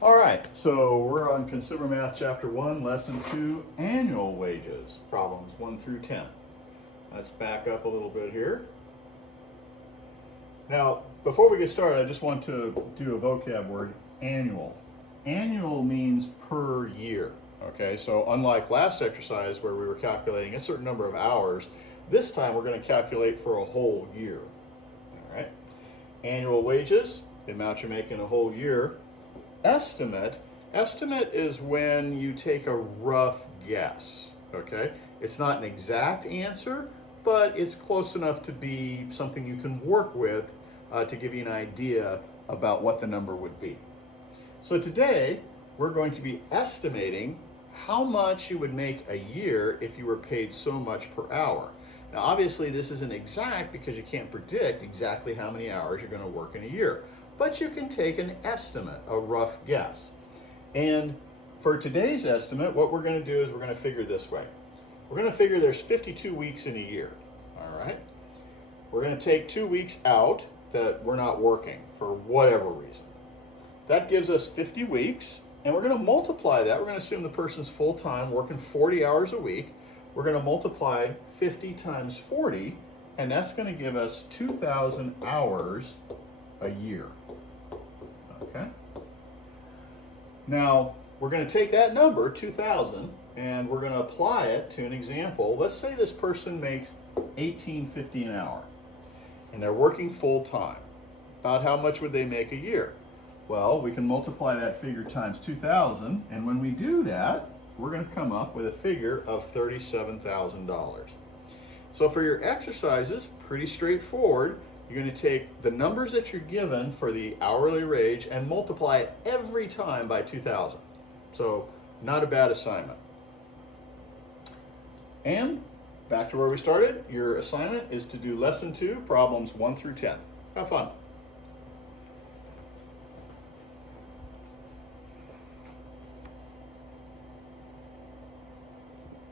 All right, so we're on Consumer Math Chapter 1, Lesson 2, Annual Wages, problems 1 through 10. Let's back up a little bit here. Now, before we get started, I just want to do a vocab word, annual. Annual means per year, okay? So unlike last exercise where we were calculating a certain number of hours, this time we're going to calculate for a whole year, all right? Annual wages, the amount you make in a whole year. Estimate is when you take a rough guess, okay? It's not an exact answer, but it's close enough to be something you can work with to give you an idea about what the number would be. So today, we're going to be estimating how much you would make a year if you were paid so much per hour. Now, obviously, this isn't exact because you can't predict exactly how many hours you're going to work in a year, but you can take an estimate, a rough guess. And for today's estimate, what we're going to do is we're going to figure this way. We're going to figure there's 52 weeks in a year, all right? We're going to take 2 weeks out that we're not working for whatever reason. That gives us 50 weeks, and we're going to multiply that. We're going to assume the person's full-time, working 40 hours a week. We're going to multiply 50 times 40, and that's going to give us 2,000 hours a year. Okay. Now, we're going to take that number, 2,000, and we're going to apply it to an example. Let's say this person makes $18.50 an hour, and they're working full-time. About how much would they make a year? Well, we can multiply that figure times 2,000, and when we do that, we're going to come up with a figure of $37,000. So for your exercises, pretty straightforward. You're going to take the numbers that you're given for the hourly wage and multiply it every time by 2,000. So not a bad assignment. And back to where we started, your assignment is to do lesson 2, problems 1 through 10. Have fun.